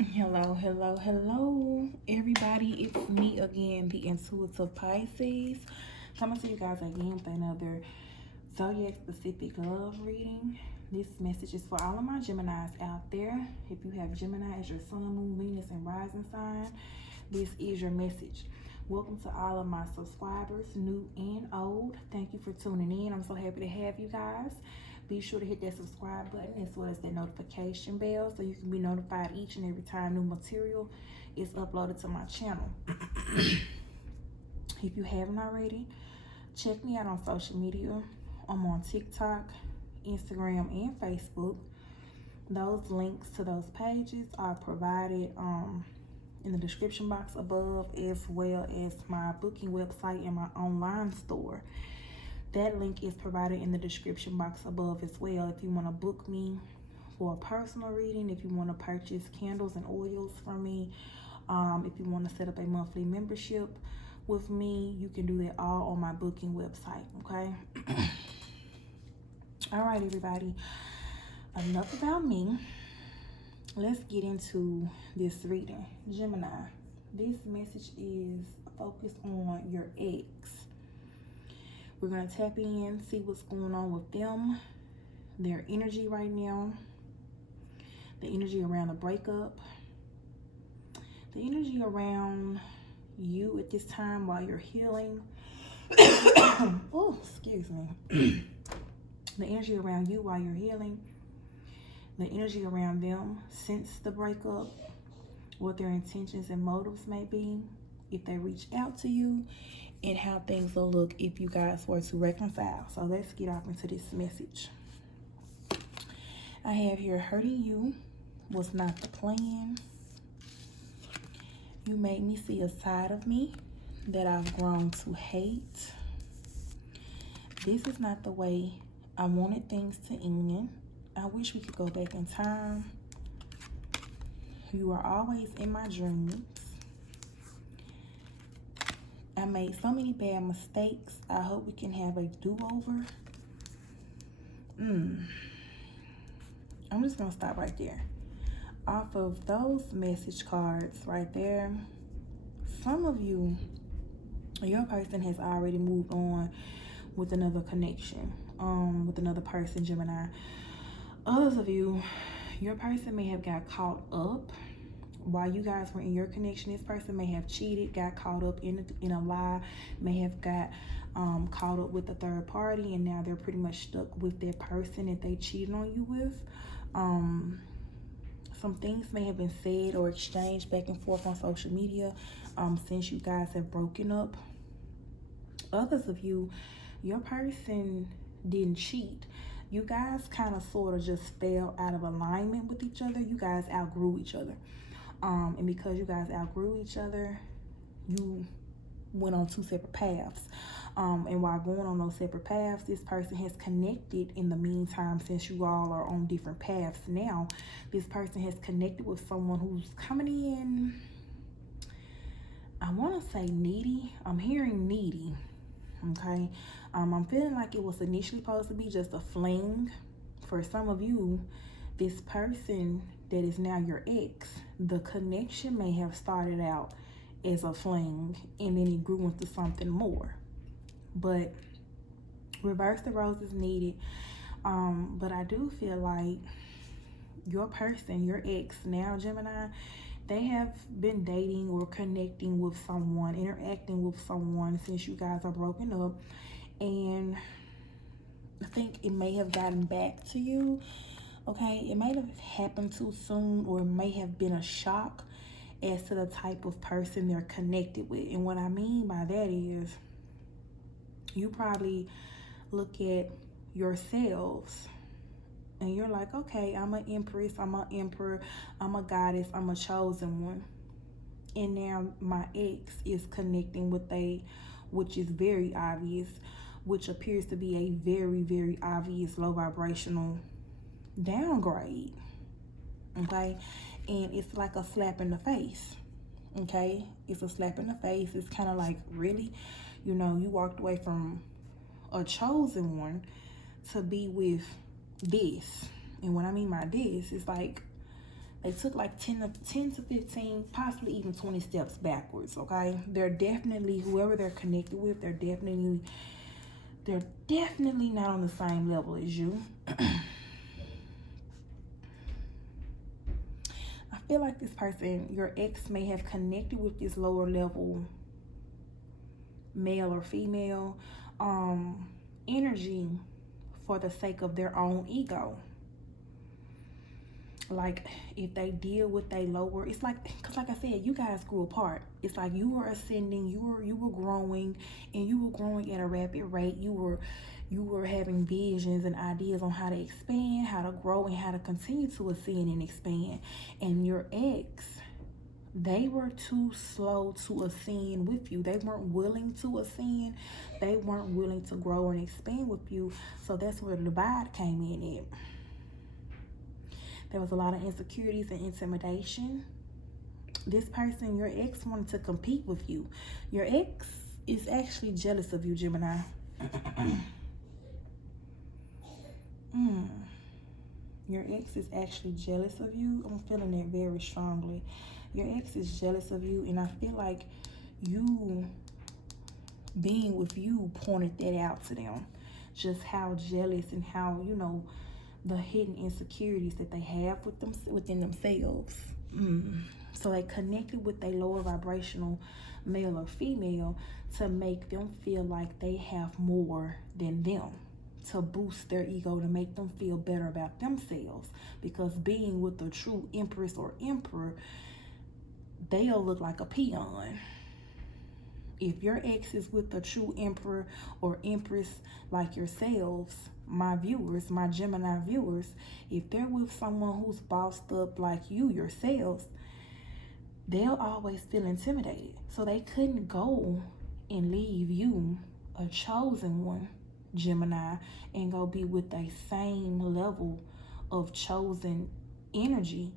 Hello, hello, hello, everybody. It's me again, the Intuitive Pisces. Coming to you guys again with another zodiac specific love reading. This message is for all of my Geminis out there. If you have Gemini as your sun, moon, Venus, and rising sign, this is your message. Welcome to all of my subscribers, new and old. Thank you for tuning in. I'm so happy to have you guys. Be sure to hit that subscribe button as well as that notification bell so you can be notified each and every time new material is uploaded to my channel. If you haven't already, check me out on social media. I'm on TikTok, Instagram, and Facebook. Those links to those pages are provided in the description box above, as well as my booking website and my online store. That link is provided in the description box above as well. If you want to book me for a personal reading, if you want to purchase candles and oils from me, if you want to set up a monthly membership with me, you can do that all on my booking website, okay? All right, everybody. Enough about me. Let's get into this reading. Gemini, this message is focused on your ex. We're going to tap in, see what's going on with them, their energy right now, the energy around the breakup, the energy around you at this time while you're healing. Oh, excuse me. The energy around you while you're healing, the energy around them since the breakup, what their intentions and motives may be, if they reach out to you, and how things will look if you guys were to reconcile. So let's get off into this message. I have here, hurting you was not the plan. You made me see a side of me that I've grown to hate. This is not the way I wanted things to end. I wish we could go back in time. You are always in my dreams. I made so many bad mistakes. I hope we can have a do-over. I'm just going to stop right there. Off of those message cards right there, some of you, your person has already moved on with another connection, with another person, Gemini. Others of you, your person may have got caught up while you guys were in your connection. This person may have cheated, got caught up in a lie, may have got caught up with a third party, and now they're pretty much stuck with that person that they cheated on you with. Some things may have been said or exchanged back and forth on social media since you guys have broken up. Others of you, your person didn't cheat. You guys kind of sort of just fell out of alignment with each other. You guys outgrew each other. And because you guys outgrew each other, you went on two separate paths. And while going on those separate paths, this person has connected in the meantime. Since you all are on different paths now, this person has connected with someone who's coming in, I want to say needy. I'm hearing needy, okay? I'm feeling like it was initially supposed to be just a fling. For some of you, this person that is now your ex, the connection may have started out as a fling and then it grew into something more. But reverse the roles is needed. But I do feel like your person, your ex, now Gemini, they have been dating or connecting with someone, interacting with someone since you guys are broken up. And I think it may have gotten back to you. Okay, it might have happened too soon, or it may have been a shock as to the type of person they're connected with. And what I mean by that is, you probably look at yourselves and you're like, okay, I'm an empress, I'm an emperor, I'm a goddess, I'm a chosen one. And now my ex is connecting with which is very obvious, which appears to be a very, very obvious low vibrational downgrade, okay? And it's like a slap in the face, okay? It's a slap in the face. It's kind of like, really? You know, you walked away from a chosen one to be with this. And what I mean by this is like, They took like 10 to 15, possibly even 20 steps backwards, okay? They're definitely, whoever they're connected with, they're definitely not on the same level as you. I feel like this person, your ex, may have connected with this lower level male or female energy for the sake of their own ego. Like, if they deal with a lower, it's like, because like I said, you guys grew apart. It's like you were ascending, you were growing, and you were growing at a rapid rate. You were having visions and ideas on how to expand, how to grow, and how to continue to ascend and expand. And your ex, they were too slow to ascend with you. They weren't willing to ascend. They weren't willing to grow and expand with you. So that's where the divide came in at. There was a lot of insecurities and intimidation. This person, your ex, wanted to compete with you. Your ex is actually jealous of you, Gemini. Your ex is actually jealous of you. I'm feeling it very strongly. Your ex is jealous of you, and I feel like you being with you pointed that out to them. Just how jealous and how, you know, the hidden insecurities that they have within themselves. So they connected with a lower vibrational male or female to make them feel like they have more than them, to boost their ego, to make them feel better about themselves. Because being with the true empress or emperor, they'll look like a peon. If your ex is with the true emperor or empress like yourselves, my viewers, my Gemini viewers, if they're with someone who's bossed up like you yourselves, they'll always feel intimidated. So they couldn't go and leave you, a chosen one, Gemini, and go be with a same level of chosen energy,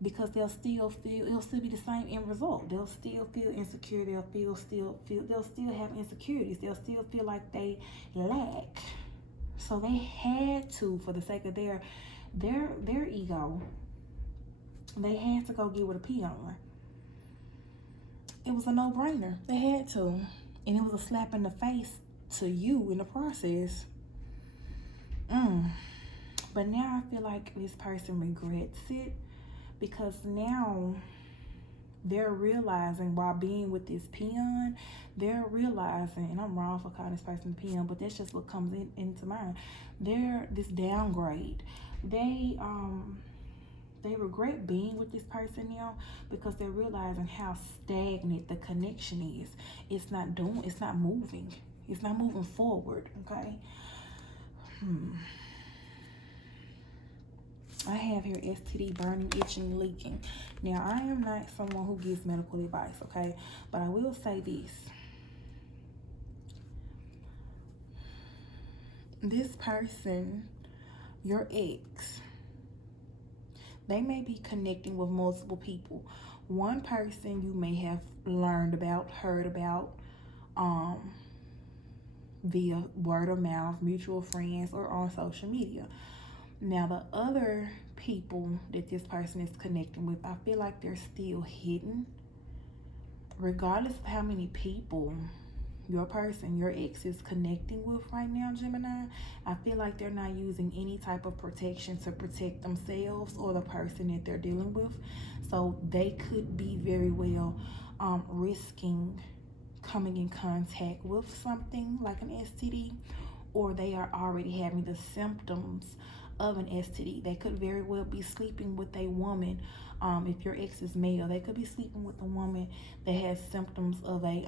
because they'll still be the same end result. They'll still feel insecure. They'll still have insecurities. They'll still feel like they lack. So they had to, for the sake of their ego, they had to go get with a peon. It was a no-brainer. They had to. And it was a slap in the face to you in the process. But now I feel like this person regrets it, because now they're realizing, while being with this peon, they're realizing, and I'm wrong for calling this person a peon, but that's just what comes into mind. They're this downgrade. They regret being with this person now, because they're realizing how stagnant the connection is. It's not moving. It's not moving forward, okay? I have here STD, burning, itching, leaking. Now, I am not someone who gives medical advice, okay? But I will say this. This person, your ex, they may be connecting with multiple people. One person you may have learned about, heard about, via word of mouth, mutual friends, or on social media. Now, the other people that this person is connecting with, I feel like they're still hidden. Regardless of how many people your person, your ex, is connecting with right now, Gemini, I feel like they're not using any type of protection to protect themselves or the person that they're dealing with. So they could be very well risking coming in contact with something like an STD, or they are already having the symptoms of an STD. They could very well be sleeping with a woman. If your ex is male, they could be sleeping with a woman that has symptoms of a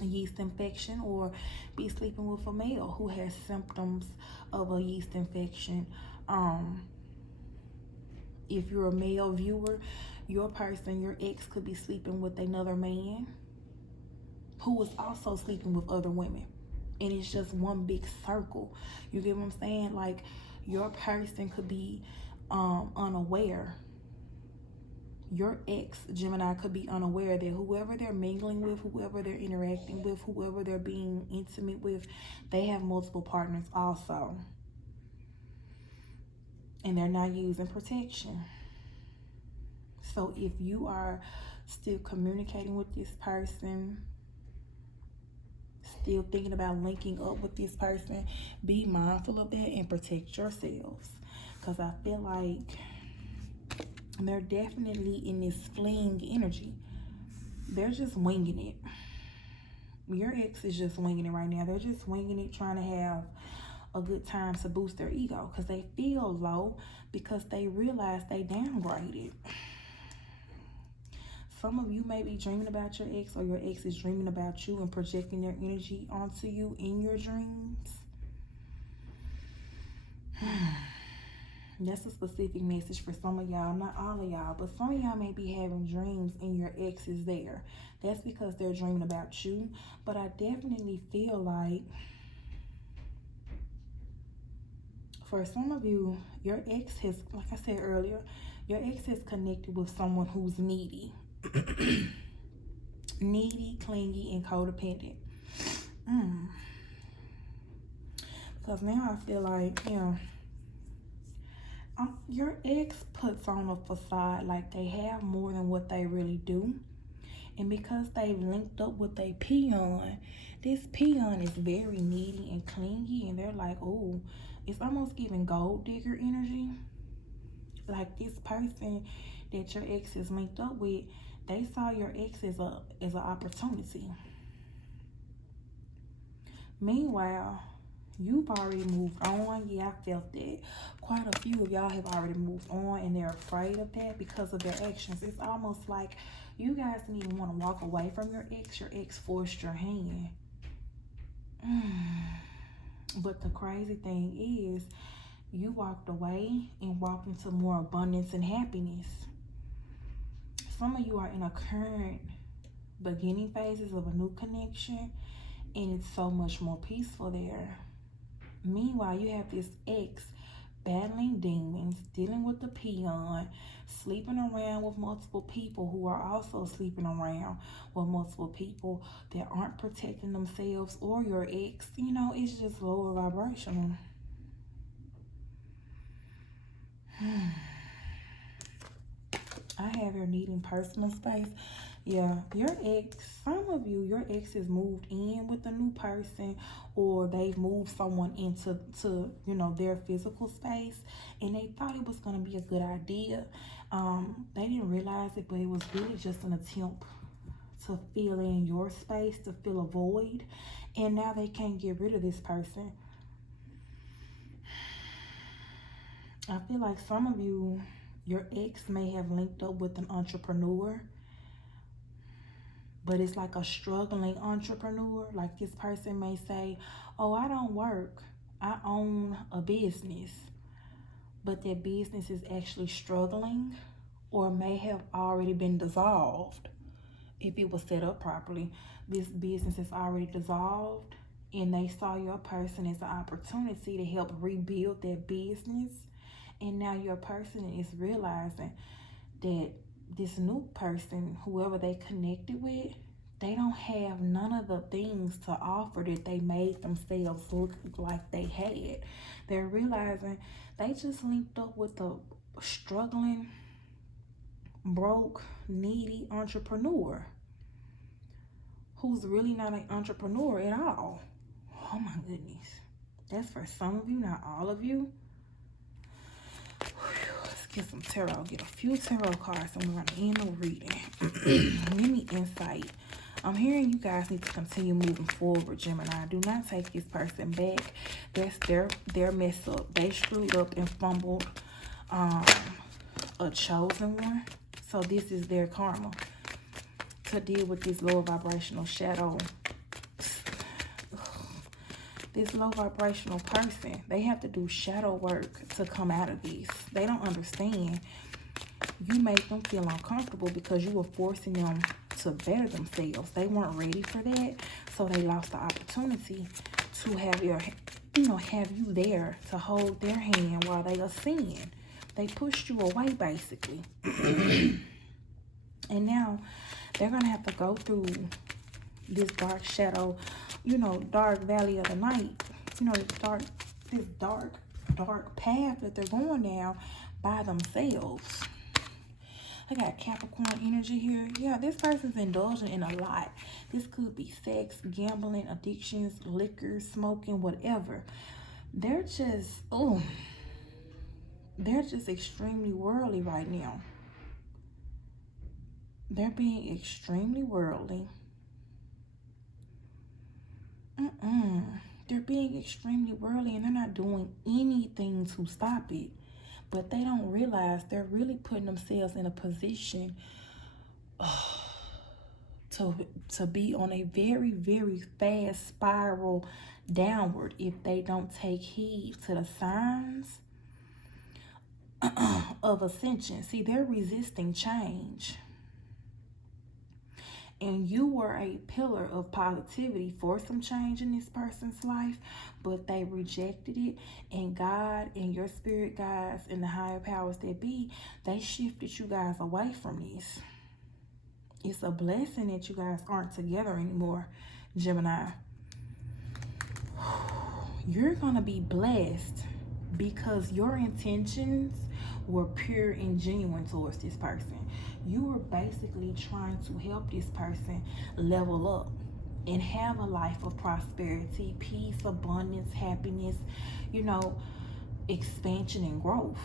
yeast infection, or be sleeping with a male who has symptoms of a yeast infection. If you're a male viewer, your person, your ex, could be sleeping with another man who is also sleeping with other women. And it's just one big circle. You get what I'm saying? Like, your person could be unaware. Your ex, Gemini, could be unaware that whoever they're mingling with, whoever they're interacting with, whoever they're being intimate with, they have multiple partners also. and they're not using protection. So if you are still communicating with this person, still thinking about linking up with this person, be mindful of that and protect yourselves. Because I feel like they're definitely in this fling energy. They're just winging it. Your ex is just winging it right now. They're just winging it, trying to have a good time to boost their ego because they feel low because they realize they downgraded. Some of you may be dreaming about your ex, or your ex is dreaming about you and projecting their energy onto you in your dreams. That's a specific message for some of y'all, not all of y'all, but some of y'all may be having dreams and your ex is there. That's because they're dreaming about you. But I definitely feel like for some of you, your ex has, like I said earlier, your ex has connected with someone who's needy. Needy, clingy, and codependent. Because now I feel like, your ex puts on a facade like they have more than what they really do. And because they've linked up with a peon, this peon is very needy and clingy. And they're like, oh, it's almost giving gold digger energy. Like this person that your ex is linked up with, they saw your ex as an opportunity. Meanwhile, you've already moved on. Yeah, I felt that. Quite a few of y'all have already moved on, and they're afraid of that because of their actions. It's almost like you guys didn't even want to walk away from your ex. Your ex forced your hand. But the crazy thing is, you walked away and walked into more abundance and happiness. Some of you are in a current beginning phases of a new connection, and it's so much more peaceful there. Meanwhile, you have this ex battling demons, dealing with the peon, sleeping around with multiple people who are also sleeping around with multiple people that aren't protecting themselves or your ex. It's just lower vibrational. I have her needing personal space. Yeah, your ex, some of you, your ex has moved in with a new person, or they've moved someone into their physical space, and they thought it was going to be a good idea. They didn't realize it, but it was really just an attempt to fill in your space, to fill a void, and now they can't get rid of this person. I feel like some of you, your ex may have linked up with an entrepreneur, but it's like a struggling entrepreneur. Like this person may say, oh, I don't work, I own a business, but their business is actually struggling or may have already been dissolved. If it was set up properly, this business is already dissolved, and they saw your person as an opportunity to help rebuild their business. And now your person is realizing that this new person, whoever they connected with, they don't have none of the things to offer that they made themselves look like they had. They're realizing they just linked up with a struggling, broke, needy entrepreneur who's really not an entrepreneur at all. Oh my goodness. That's for some of you, not all of you. Let's get some tarot. Get a few tarot cards and we're going to end the reading. Give me insight. I'm hearing you guys need to continue moving forward, Gemini. Do not take this person back. That's their mess up. They screwed up and fumbled a chosen one. So this is their karma to deal with this lower vibrational shadow. This low vibrational person, they have to do shadow work to come out of this. They don't understand. You made them feel uncomfortable because you were forcing them to better themselves. They weren't ready for that, so they lost the opportunity to have have you there to hold their hand while they ascend. They pushed you away, basically. And now they're gonna have to go through this dark shadow, dark valley of the night, this dark dark path that they're going down by themselves. I got Capricorn energy here. Yeah, this person's indulging in a lot. This could be sex, gambling, addictions, liquor, smoking, whatever. They're just, they're just extremely worldly right now. They're being extremely worldly. They're being extremely worldly and they're not doing anything to stop it. But they don't realize they're really putting themselves in a position to be on a very, very fast spiral downward if they don't take heed to the signs of ascension. See, they're resisting change. And you were a pillar of positivity for some change in this person's life, but they rejected it. And God and your spirit guides and the higher powers that be, they shifted you guys away from this. It's a blessing that you guys aren't together anymore, Gemini. You're going to be blessed because your intentions were pure and genuine towards this person. You were basically trying to help this person level up and have a life of prosperity, peace, abundance, happiness, you know, expansion and growth.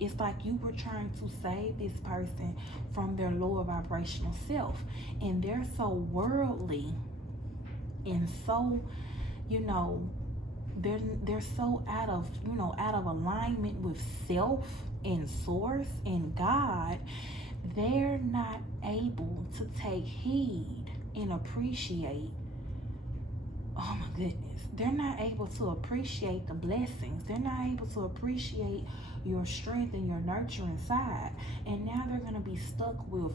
It's like you were trying to save this person from their lower vibrational self. And they're so worldly and so, you know, they're so out of alignment with self and source and God, they're not able to take heed and appreciate. Oh my goodness. They're not able to appreciate the blessings. They're not able to appreciate your strength and your nurturing side. And now they're going to be stuck with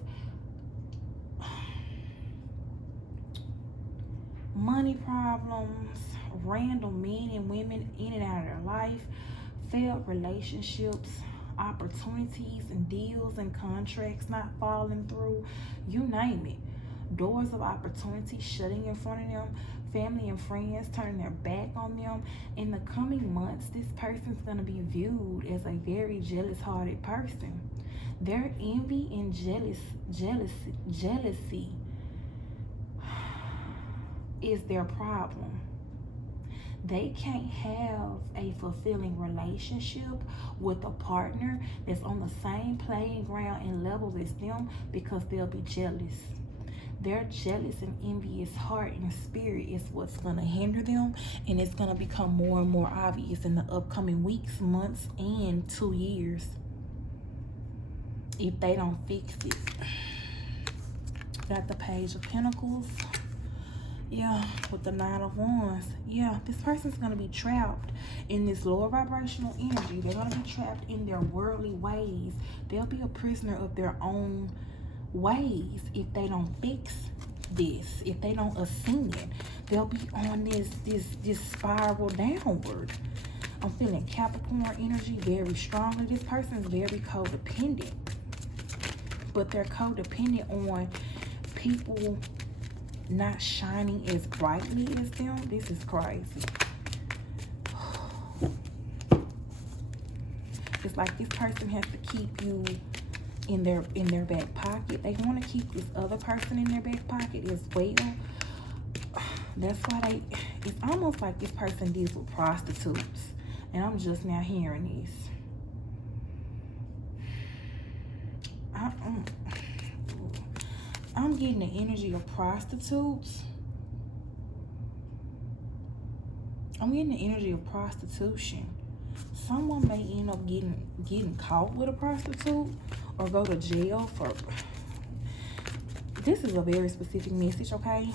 money problems, random men and women in and out of their life, failed relationships, opportunities and deals and contracts not falling through, you name it. Doors of opportunity shutting in front of them, family and friends turning their back on them. In the coming months, this person's going to be viewed as a very jealous-hearted person. Their envy and jealousy is their problem. They can't have a fulfilling relationship with a partner that's on the same playing ground and level as them because they'll be jealous. Their jealous and envious heart and spirit is what's going to hinder them, and it's going to become more and more obvious in the upcoming weeks, months, and 2 years if they don't fix it. Got the Page of Pentacles. Yeah, with the 9 of Wands. Yeah, this person's going to be trapped in this lower vibrational energy. They're going to be trapped in their worldly ways. They'll be a prisoner of their own ways if they don't fix this. If they don't ascend, they'll be on this spiral downward. I'm feeling Capricorn energy very strongly. This person is very codependent, but they're codependent on people not shining as brightly as them. This is crazy. It's like this person has to keep you in their back pocket. They want to keep this other person in their back pocket as well. That's why it's almost like this person deals with prostitutes. And I'm just now hearing this. I'm getting the energy of prostitutes. I'm getting the energy of prostitution. Someone may end up getting caught with a prostitute or go to jail for. This is a very specific message, okay?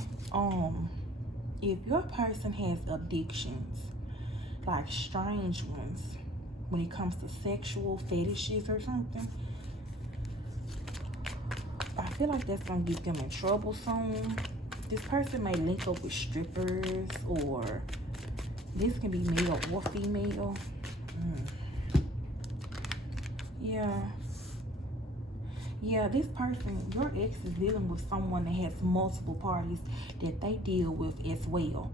If your person has addictions, like strange ones, when it comes to sexual fetishes or something, I feel like that's gonna get them in trouble soon. This person may link up with strippers, or this can be male or female. Yeah, this person, your ex, is dealing with someone that has multiple parties that they deal with as well.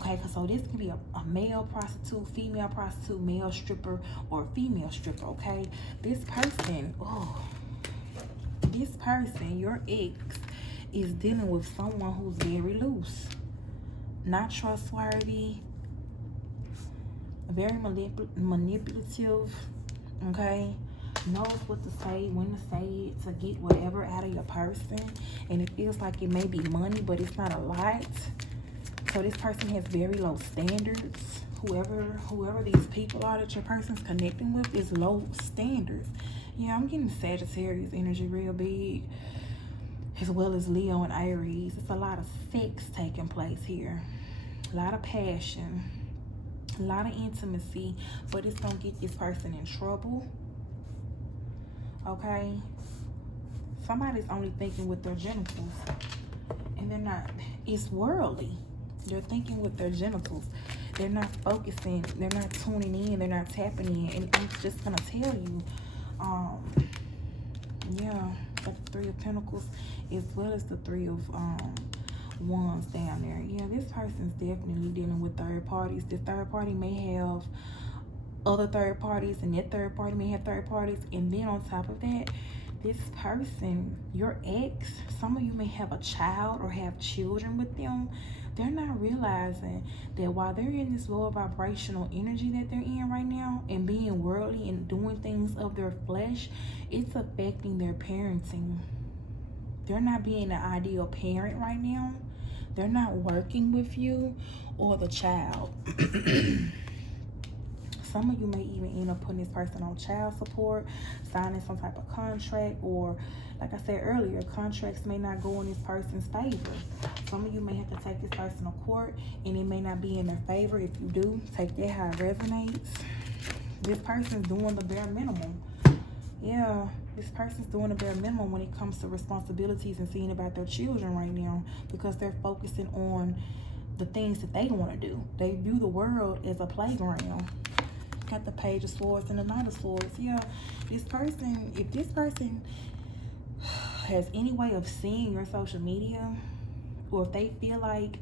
Okay, so this can be a male prostitute, female prostitute, male stripper, or female stripper, okay? This person, your ex, is dealing with someone who's very loose, not trustworthy, very manipulative, okay? Knows what to say, when to say it, to get whatever out of your person. And it feels like it may be money, but it's not a lot. So this person has very low standards. Whoever these people are that your person's connecting with is low standards. Yeah, I'm getting Sagittarius energy real big, as well as Leo and Aries. It's a lot of sex taking place here, a lot of passion, a lot of intimacy, but it's gonna get this person in trouble. Okay, somebody's only thinking with their genitals, and they're not. It's worldly. They're thinking with their genitals. They're not focusing. They're not tuning in. They're not tapping in. And I'm just gonna tell you, yeah, the Three of Pentacles, as well as the Three of Wands down there. Yeah, this person's definitely dealing with third parties. This third party may have other third parties, and that third party may have third parties. And then on top of that, this person, your ex, some of you may have a child or have children with them. They're not realizing that while they're in this lower vibrational energy that they're in right now and being worldly and doing things of their flesh, it's affecting their parenting. They're not being an ideal parent right now. They're not working with you or the child. Some of you may even end up putting this person on child support, signing some type of contract, or like I said earlier, contracts may not go in this person's favor. Some of you may have to take this person to court, and it may not be in their favor. If you do, take that how it resonates. This person's doing the bare minimum. Yeah, this person's doing the bare minimum when it comes to responsibilities and seeing about their children right now, because they're focusing on the things that they want to do. They view the world as a playground. Got the Page of Swords and the Knight of Swords. Yeah, this person, if this person has any way of seeing your social media, or if they feel like,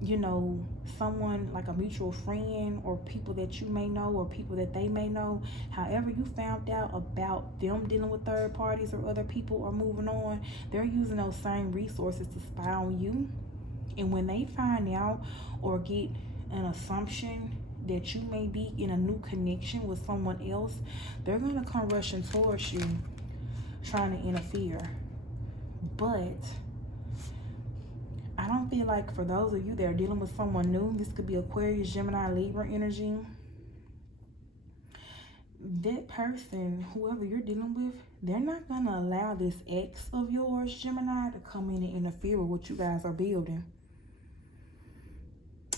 you know, someone like a mutual friend or people that you may know or people that they may know, however you found out about them dealing with third parties or other people or moving on, they're using those same resources to spy on you. And when they find out or get an assumption that you may be in a new connection with someone else, they're going to come rushing towards you, trying to interfere. But I don't feel like, for those of you that are dealing with someone new, this could be Aquarius, Gemini, Libra energy. That person, whoever you're dealing with, they're not going to allow this ex of yours, Gemini, to come in and interfere with what you guys are building.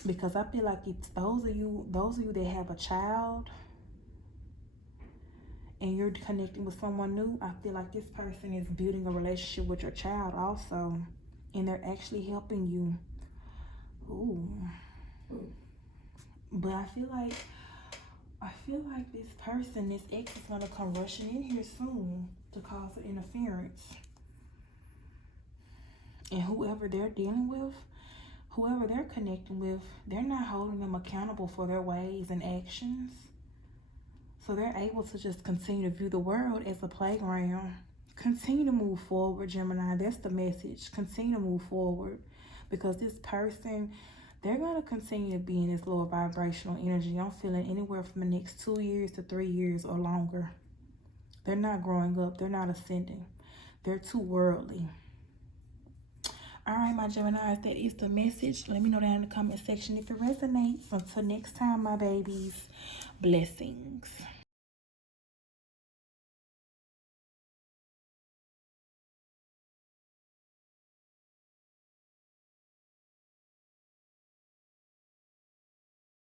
Because I feel like it's those of you that have a child and you're connecting with someone new, I feel like this person is building a relationship with your child also, and they're actually helping you. Ooh. But I feel like this person, this ex, is gonna come rushing in here soon to cause an interference. And whoever they're dealing with, whoever they're connecting with, they're not holding them accountable for their ways and actions. So they're able to just continue to view the world as a playground. Continue to move forward, Gemini. That's the message. Continue to move forward. Because this person, they're going to continue to be in this lower vibrational energy. I'm feeling anywhere from the next 2 years to 3 years or longer. They're not growing up. They're not ascending. They're too worldly. All right, my Geminis, that is the message. Let me know down in the comment section if it resonates. Until next time, my babies, blessings.